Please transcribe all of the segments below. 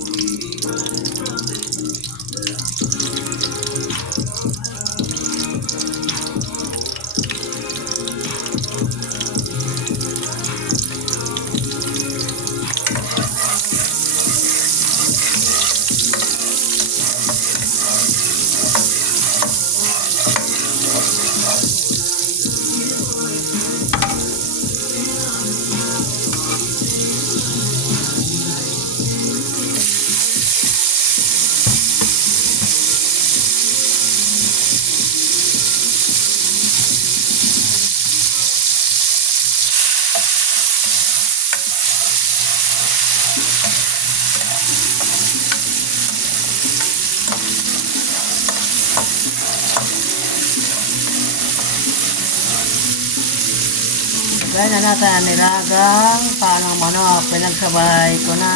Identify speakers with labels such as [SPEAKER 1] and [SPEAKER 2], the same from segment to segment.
[SPEAKER 1] Three. Gaya na natin nilagang panang manok. Pinagsabay ko na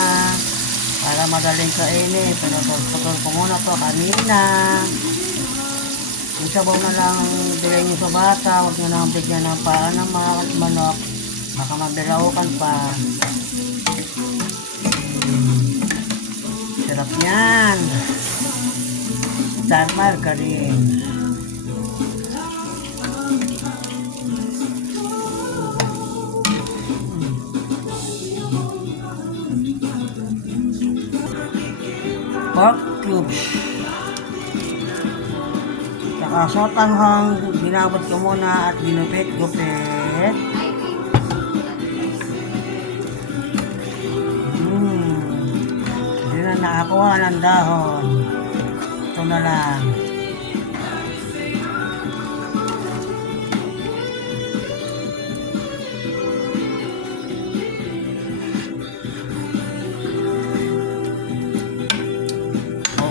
[SPEAKER 1] para madaling kainin. Pinutol-putol ko muna to kanina. Yung na lang bigay niyo sa bata. Huwag niyo nang bigyan ng paan ng mga manok. Baka mabilaukan pa. Sarap yan. Sarmal ka pork cubes. Saka sotanghang binabot ko muna at ginupit-gupit. Hmm. Hindi na nakakuha ng dahon. Ito na lang.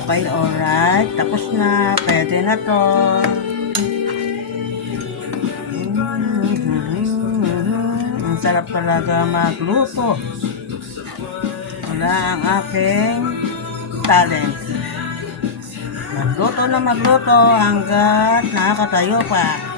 [SPEAKER 1] Okay, alright. Tapos na. Pwede na to. Mm, Ang sarap talaga magluto. Wala ang aking talent. Magluto na magluto hanggat nakakatayo pa.